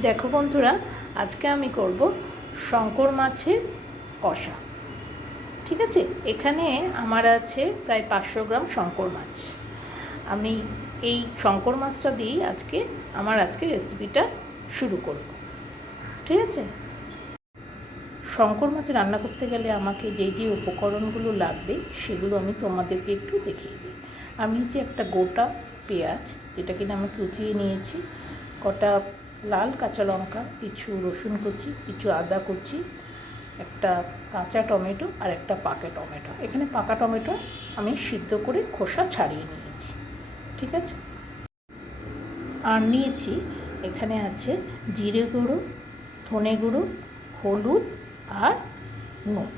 দেখো বন্ধুরা, আজকে আমি করব শঙ্কর মাছের কষা। ঠিক আছে? এখানে আমার আছে প্রায় পাঁচশো গ্রাম শঙ্কর মাছ। আমি এই শঙ্কর মাছটা দিয়েই আজকে আমার আজকে রেসিপিটা শুরু করব। ঠিক আছে? শঙ্কর মাছ রান্না করতে গেলে আমাকে যে যে উপকরণগুলো লাগবে, সেগুলো আমি তোমাদেরকে একটু দেখিয়ে দিই। আমি যে একটা গোটা পেঁয়াজ, যেটা কিনা আমি কুচিয়ে নিয়েছি, কটা লাল কাঁচা লঙ্কা, কিছু রসুন কুচি, কিছু আদা কুচি, একটা কাঁচা টমেটো আর একটা পাকা টমেটো। এখানে পাকা টমেটো আমি সিদ্ধ করে খোসা ছাড়িয়ে নিয়েছি, ঠিক আছে? আর নিয়েছি, এখানে আছে জিরে গুঁড়ো, ধনে গুঁড়ো, হলুদ আর নুন।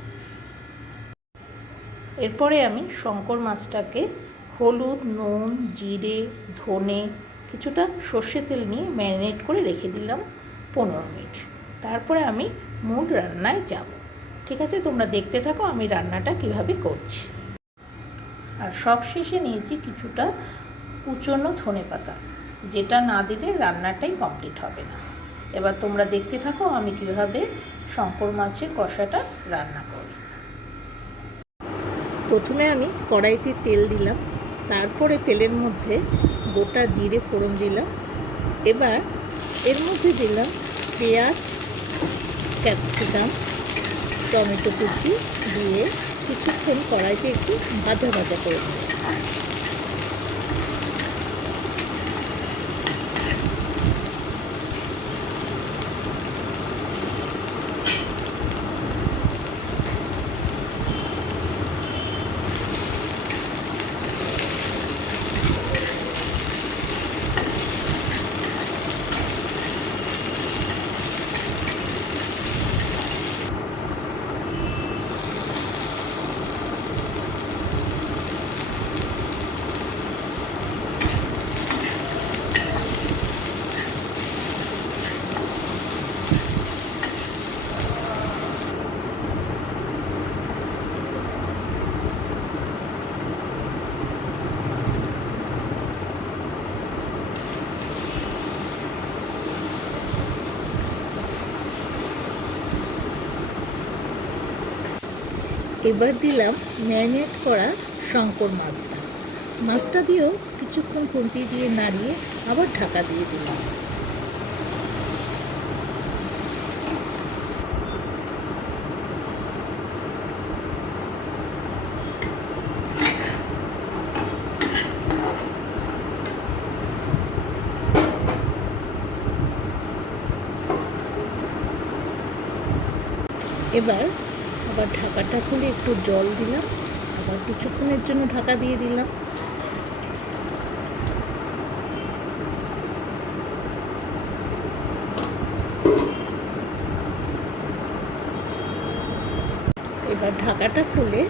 এরপরে আমি শঙ্কর মাছটাকে হলুদ, নুন, জিরে, ধনে কিছুটা সর্ষে তেল নিয়ে ম্যারিনেট করে রেখে দিলাম পনেরো মিনিট। তারপরে আমি মূল রান্নায় যাব। ঠিক আছে? তোমরা দেখতে থাকো আমি রান্নাটা কীভাবে করছি। আর সব শেষে নিয়েছি কিছুটা কুচনো ধনে পাতা। যেটা না দিলে রান্নাটাই কমপ্লিট হবে না। এবার তোমরা দেখতে থাকো আমি কীভাবে শঙ্কর মাছের কষাটা রান্না করি। প্রথমে আমি কড়াইতে তেল দিলাম। তারপরে তেলের মধ্যে গোটা জিরে ফোড়ন দিলাম। এবার এর মধ্যে দিলাম পেঁয়াজ, ক্যাপসিকাম, টমেটো কুচি দিয়ে কিছুক্ষণ কড়াইতে একটু ভাজা ভাজা করে দিলাম এবার দিলাম ম্যারিনেট করা শঙ্কর মাছটা। মাছটা দিয়েও কিছুক্ষণ খুন্তি দিয়ে নাড়িয়ে আবার ঢাকা দিয়ে দিলাম। এবার আবার ঢাকাটা খুলে একটু জল দিলাম। আবার কিছুক্ষণের জন্য ঢাকা দিয়ে দিলাম। এবার ঢাকাটা খুলে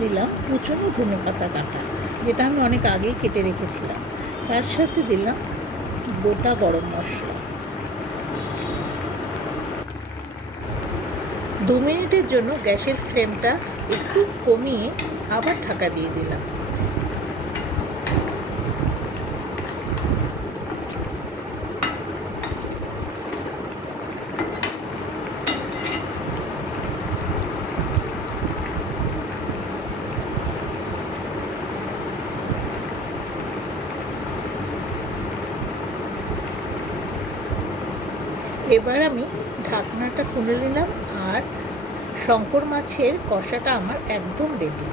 দিলাম কুচনো ধনে পাতা কাটা, যেটা আমি অনেক আগেই কেটে রেখেছিলাম। তার সাথে দিলাম গোটা গরম মশলা। দু মিনিটের জন্য গ্যাসের ফ্লেমটা একটু কমিয়ে আবার ঢাকা দিয়ে দিলাম। এবার আমি ঢাকনাটা খুলে নিলাম। আর শঙ্কর মাছের কষাটা আমার একদম রেডি